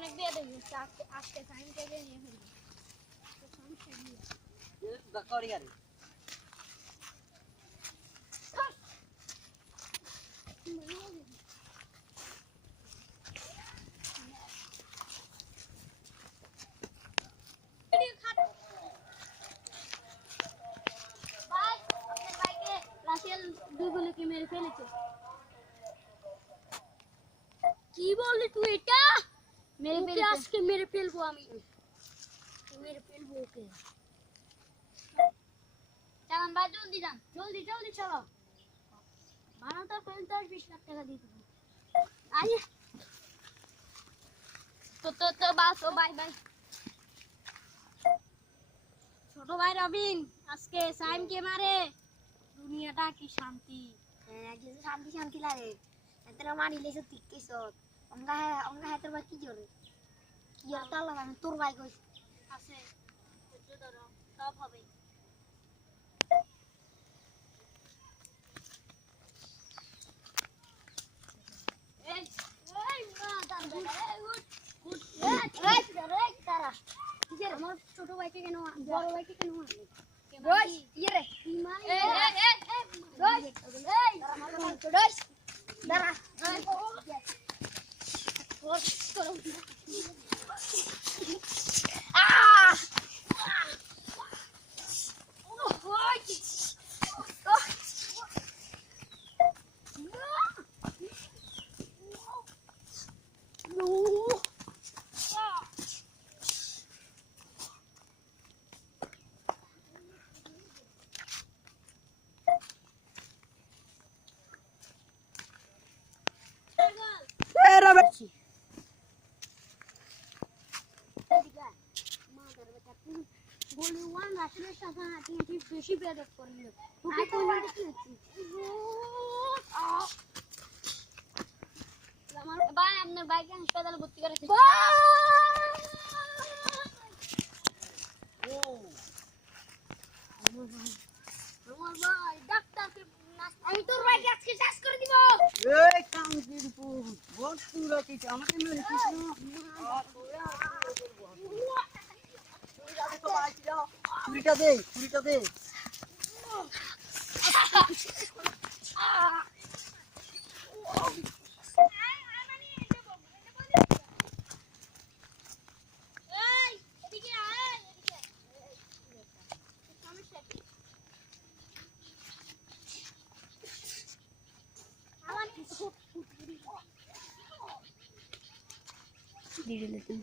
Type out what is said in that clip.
অনেক দিয়ে দেবে আজকে সাইন থেকে নিয়ে ফেলবি করি আরে মেরে ফেলেছে কি বললি তুই এটা মেরে ফেলবো আজকে মেরে ফেলবো আমি মেরে ফেলবো ওকে চালান ভাই জলদি যান জলদি জলদি চলো ভাড়া তো 50-20 লাখ টাকা দিয়ে দেবো আয় তো বাস ও বাই বাই ছোট ভাই রবিন আজকে সাইম কে মারে দুনিয়াটা কি শান্তি একদিন শান্তি শান্তি লাগে এতটা মারিলে সত্যি কেসত অঙ্গা হাতের বা কি জোরে কি আর তালা আমি তোর ভাই কইস আছে ধৈর্য ধরো সব হবে এই এই মা দান উঠ এই রে তারা কিসের আমার ছোট ভাইকে কেন বড় ভাইকে কেন মারলি রোজ ইরে এই রোজ এই রোজ দাঁড়া বলি ওয়ান রাশনের সাথে হাঁটি হাঁটি বেশি বেদক করল তুই কোন দিকে আমার ভাই আপনার বাইকে হাসপাতালে ভর্তি করেছে আমার ভাই ডাক্তারকে আমি তোর ভাইকে আজকে শেষ করে দিব এই কামজির পুর বস্তু রাখিস আমাকে মেরে দিস না ছুরিটা দে দিদি